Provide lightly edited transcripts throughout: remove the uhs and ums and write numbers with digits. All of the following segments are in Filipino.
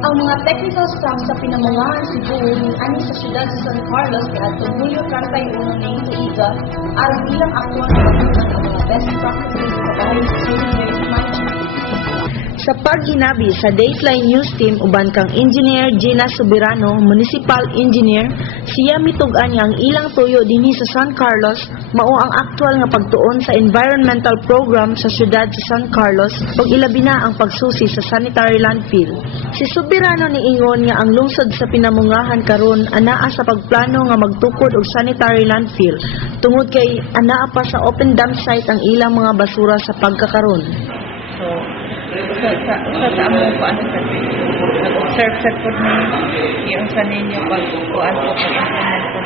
Ang mga technical staff sa pinamungahan Cebu ani sa siyudad sa San Carlos kay Hulyo 31 ng tuiga aron bilang aktual na pagtunan ang mga best practices sa bahay sa senior management. Sa paghinabi sa Dateline News Team uban kang Engineer Gina Soberano, Municipal Engineer, siya mitugan nga ang ilang tuyo dinhi sa San Carlos mao ang aktual nga pagtuon sa environmental program sa siyudad sa San Carlos ug ilabi na ang pagsusi sa sanitary landfill. Si Soberano niingon nga ang lungsod sa pinamungahan karon anaa sa pagplano nga magtukod og sanitary landfill tungod kay anaa pa sa open dump site ang ilang mga basura sa pagkakaron. Sa among paano sa nag-observe sa po ni yung sa ninyo pag-kuan po pag-implement po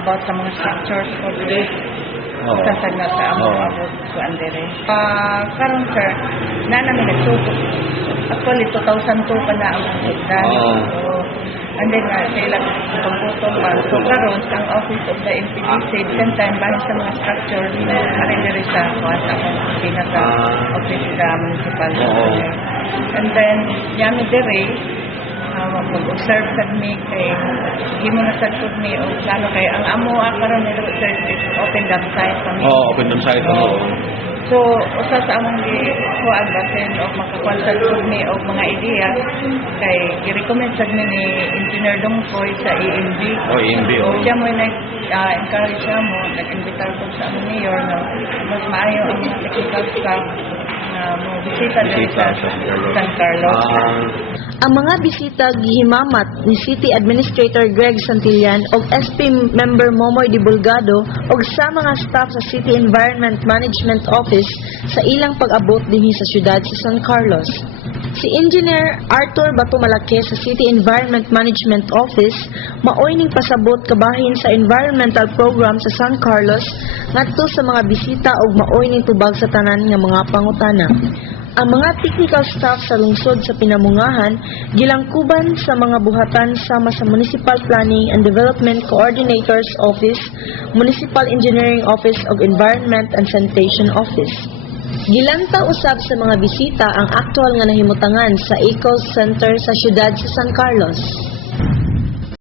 about sa mga structures po sasagna sa among abot ko andere. Karon sir, na namin nagsuko. Actually, 2002 pa na ang higdan. And then, sila pagputong ba. So, karon ang Office of the MPDC, same time, bahin sa mga structure, ari-ari sa kuwasa kung pinaka-office sa municipal. And then, yami dire, mag-observe sa mi kay himo na sa tud mi o plano kay ang amo karon nila sir is open dump site kami. Open dump site mo. So usa sa among kuan basin o makakonsulta tud mi og mga idea kay gi-recommend sa mi ni Engineer Dongkoy sa EMB. EMB. Siya mo encourage siya mo nag-invitar ko sa among mayor na mas maayo ang mga technical staff mo bisita dito sa San Carlos. Ang mga bisita gihimamat ni City Administrator Greg Santillan ug SP Member Momoy Dibulgado ug sa mga staff sa City Environment Management Office sa ilang pag-abot dinhi sa siyudad sa San Carlos. Si Engineer Arthur Batumalake sa City Environment Management Office maoy ning pasabot kabahin sa environmental program sa San Carlos ngadto sa mga bisita ug maoy ning tubag sa tanan nga mga pangutana. Ang mga technical staff sa lungsod sa pinamungahan gilangkuban sa mga buhatan sama sa Municipal Planning and Development Coordinator's Office, Municipal Engineering Office ug Environment and Sanitation Office. Gilanta usab sa mga bisita ang aktual nga nahimutangan sa Eco Center sa siyudad sa San Carlos.